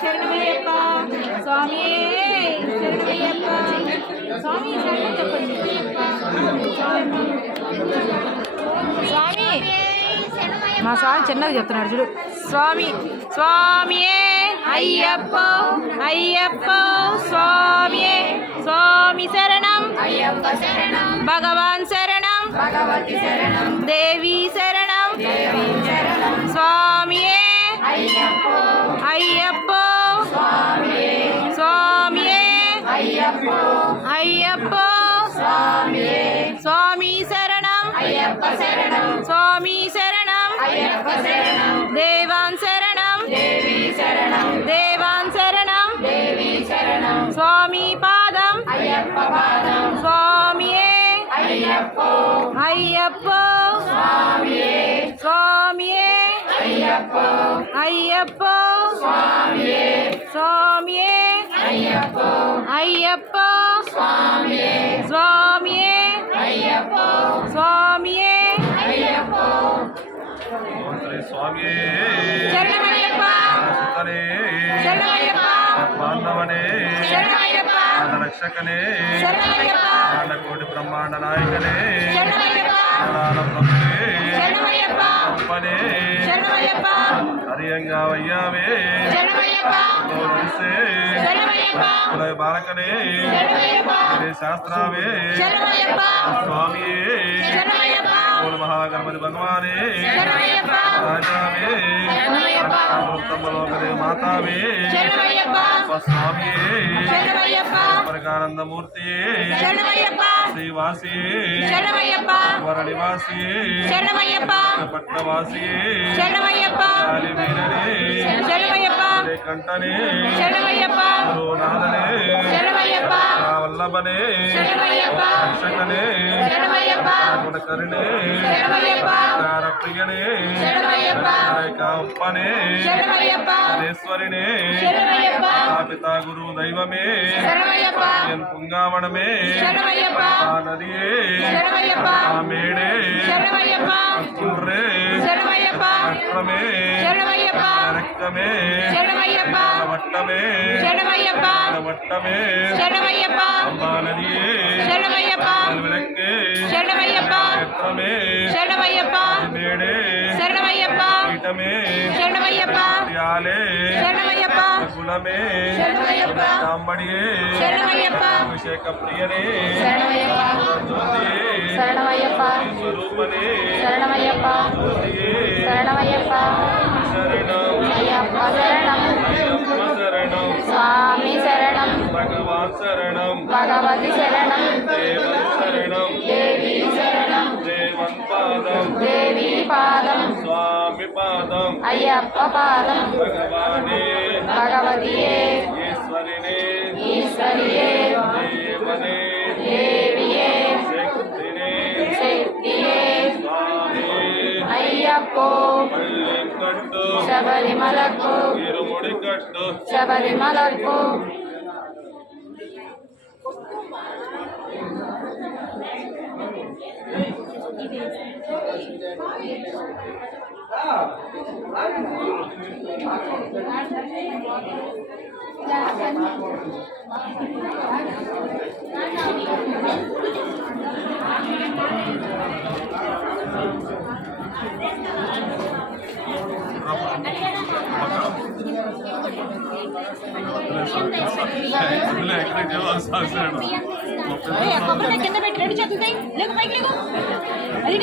శరణమయ్యప్ప స్వామి శరణమయ్యప్ప స్వామి శరణం చెప్పండి స్వామి మా స్వామి చిన్నగా చెప్తున్నాడు చూడు స్వామి స్వామియే అయ్యప్ప అయ్యప్ప స్వామియే స్వామి శరణం అయ్యప్ప శరణం భగవాన్ శరణం భగవతి శరణం దేవి శరణం దేవి శరణం స్వామియే అయ్యప్ప అయ్యప్ప స్వామియే స్వామియే అయ్యప్ప అయ్యప్ప స్వామియే స్వామి శరణం అయ్యప్ప శరణం స్వామి శరణం అయ్యప్ప శరణం దేవాన్ శరణం దేవి శరణం దేవాన్ శరణం దేవి శరణం స్వామి పాదం అయ్యప్ప పాదం స్వామియే అయ్యప్ప అయ్యప్ప స్వామియే స్వామియే అయ్యప్ప అయ్యప్ప స్వామియే స్వామియే అయ్యప్ప అయ్యప్ప స్వామియే స్వామియే అయ్యప్ప స్వామియే అయ్యప్ప స్వామియే శరణమయ్యప్ప శరణమయ్యప్ప బాంధవనే శరణమయ్యప్ప రక్షకనే శరణమయ్యప్ప కోటి బ్రహ్మాండ నాయకనే శరణమయ్యప్ప శరణమయ్యప్ప అప్పనే శరణమయ్యప్ప హరియంగా వయ్యావే శరణమయ్యప్ప శరణమయ్యప్ప బాలకనే శరణమయ్యప్ప శాస్త్రావే శరణమయ్యప్ప స్వామియే శరణమయ్యప్ప మహాగణపతి భగవానే శరణమయ్యప్ప రాజావే శరణమయ్యప్ప ఉత్తమలోకదే మాతావే శరణమయ్యప్ప స్వామియే శరణమయ్యప్ప పరకానందమూర్తియే శరణమయ్యప్ప శ్రీవాసియే శరణమయ్యప్ప వరనివాసియే శరణమయ్యప్ప పట్నవాసియే శరణమయ్యప్ప శరణమయ్యప్ప కంటనే శరణమయ్యప్ప నాదనే శరణమయ్యప్ప వల్లభనే శరణమయ్యప్ప రక్షకనే శరణమయ్యప్ప గుణకరుణే శరణమయ్యప్ప ప్రియనే శరణమయ్యప్ప అప్పనే శరణమయ్యప్ప ఈశ్వరినే శరణమయ్యప్ప పితా గురు దైవమే శరణమయ్యప్ప పుంగావనమే శరణమయ్యప్ప నదియే శరణమయ్యప్ప మేడే శరణమయ్యప్ప కుండ్రే శరణమయ్యప్ప రక్తమే శరణమయ్యప్ప రక్తమే శరణమయ్యప్ప వట్టమే శరణమయ్యప్ప వట్టమే శరణమయ్యప్ప నదియే శరణమయ్యప్ప విలక్కే శరణమయ్యప్ప రక్తమే శరణమయ్యప్ప మేడే శరణమయ్యప్ప పీఠమే శరణమయ్యప్ప యాలే శరణమయ్యప్ప కులమే శరణమయ్యప్ప కాంబడియే శరణమయ్యప్ప అభిషేక ప్రియనే శరణమయ్యప్ప శరణమయ్యప్ప స్వరూపనే శరణమయ్యప్ప శరణమయ్యప్ప శరణం అయ్యప్ప శరణం అయ్యప్ప శరణం స్వామి శరణం భగవాన్ శరణం భగవతి శరణం దేవన్ శరణం దేవి శరణం దేవన్ పాదం దేవి పాదం స్వామి పాదం అయ్యప్ప పాదం భగవానే భగవతియే ఈశ్వరినే ఈశ్వరియే దేవనే దేవియే శక్తినే శక్తియే స్వామి అయ్యప్పో పల్లెకట్టు శబరిమలకు ఇరుముడి కట్టు శబరిమలకు కింద పెట్టి రెండు చేతులు లేకు పైకి లేకు అది